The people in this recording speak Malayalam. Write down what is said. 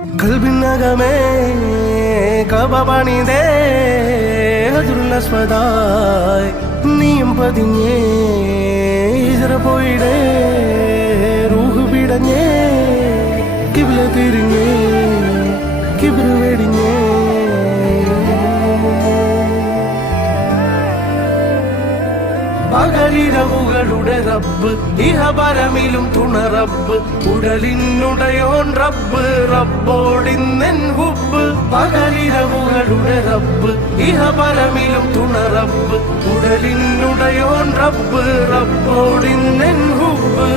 കൽബിനകമേ കബപണിതേ ഹജറുൽ നീയും പതിഞ്ഞേ ഇജറ പോയിടേ റൂഹ് പിടഞ്ഞേ കിബില തിരിഞ്ഞേ കിബിറ് വെടിഞ്ഞേ പകലിരവുകളുടെ റബ്ബ് ഇഹപരമിലും തുണ റബ്ബ് ഉടലിനുടയോൻ റബ്ബ് റബ്ബോടിന്നെൻ ഹുബ്ബ് പകലിരവുകളുടെ റബ്ബ് ഇഹപരമിലും തുണ റബ്ബ് ഉടലിനുടയോൻ റബ്ബ് റബ്ബോടിന്നെൻ ഹുബ്ബ്